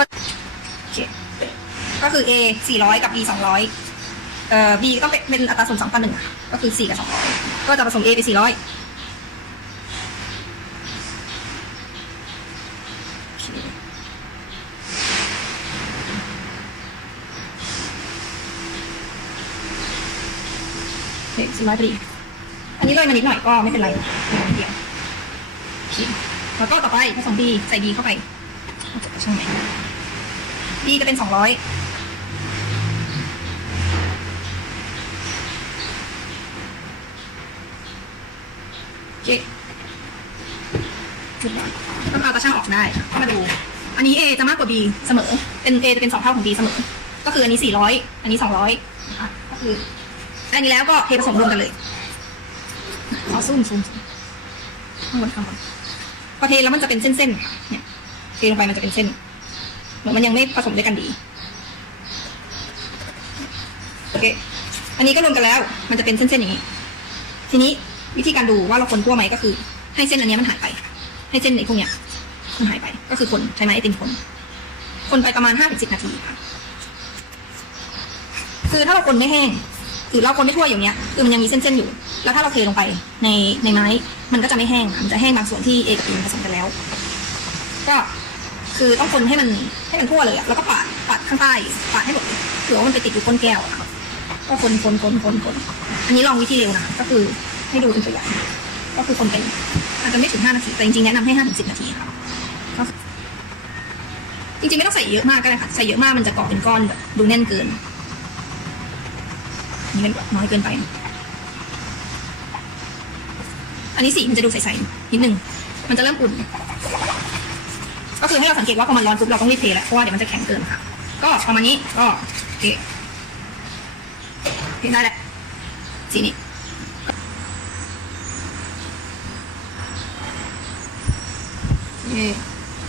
ก็โอเคก็คือ A 400 กับ B 200 เอ่อ B ต้องเป็นเป็นอัตราส่วน2ต่อ1อะก็คือ 4 กับ 200 ก็จะผสม A ไป 400โอเคโอเค400พอดีอันนี้เลยมานิดหน่อยก็ไม่เป็นไรเลยมานิดเดียวแล้วก็ต่อไปผสม B ใส่ B เข้าไปจบช่างไหน B จะเป็น200โอเคเรียบร้อยก็เอาตาช่างออกได้ก็มาดู อันนี้ A จะมากกว่า B เสมอ เป็น A จะเป็นสองเท่าของ B เสมอ ก็คืออันนี้400อันนี้200นะคะก็คืออันนี้แล้วก็เทผสมรวมกันเลยขอซูมซูมซูมข้างบนข้างบนพอเทแล้วมันจะเป็นเส้นๆเนี่ยเทลงไปมันจะเป็นเส้น มือนมันยังไม่ผสมด้วยกันดี โอเค อันนี้ก็รวมกันแล้ว มันจะเป็นเส้นๆอย่างนี้ ทีนี้วิธีการดูว่าเราคนคั่วไหมก็คือ ให้เส้นอันนี้มันหายไป ให้เส้นในพวกเนี้ยมันหายไป ก็คือคนใช้ไม้ไอติมคน คนไปประมาณห้าถึงสิบนาทีค่ะ คือถ้าเราคนไม่แห้งหรือเราคนไม่ทั่วอย่างเนี้ย คือมันยังมีเส้นๆอยู่ แล้วถ้าเราเทลงไปในในไม้ มันก็จะไม่แห้ง มันจะแห้งบางส่วนที่เอกับบีผสมกันแล้ว ก็ คือต้องคนให้มันให้มันทั่วเลยอะแล้วก็ปาดปาดข้างใต้ปาดให้หมดเผื่อว่ามันไปติดอยู่ก้นแก้วอะก็คนคนคนคนคนอันนี้ลองวิธีเร็วนะก็คือให้ดูเป็นตัวอย่างก็คือคนเป็นอาจจะไม่ถึงห้านาทีแต่จริงๆแนะนำให้ห้าถึงสิบนาทีค่ะก็จริงๆไม่ต้องใส่เยอะมากก็ได้ค่ะใส่เยอะมากมันจะเกาะเป็นก้อนแบบดูแน่นเกินนี่มันน้อยเกินไป อันนี้สีมันจะดูใสๆนิดนึงมันจะเริ่มอุ่น ก็คือให้เราสังเกตว่าพอมันร้อนปุ๊บเราต้องรีบเทแล้วเพราะว่าเดี๋ยวมันจะแข็งเกินค่ะ ก็ประมาณนี้ก็โอเคเทได้แหละสีนี้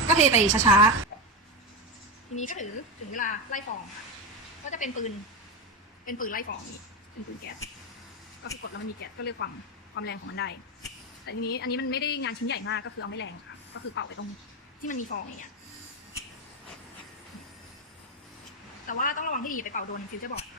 ก็เทไปช้าๆ ทีนี้ก็ถือถึงเวลาไล่ฟองค่ะก็จะเป็นปืน เป็นปืนไล่ฟองนี่เป็นปืนแก๊ส ก็คือกดแล้วมันมีแก๊สก็เลือกความความแรงของมันได้ แต่ทีนี้อันนี้มันไม่ได้งานชิ้นใหญ่มากก็คือเอาไม่แรงค่ะ ก็คือเป่าไปตรง ที่มันมีฟองอย่างเงี้ยแต่ว่าต้องระวังให้ดีไปเป่าโดนฟิวเจอร์บอร์ด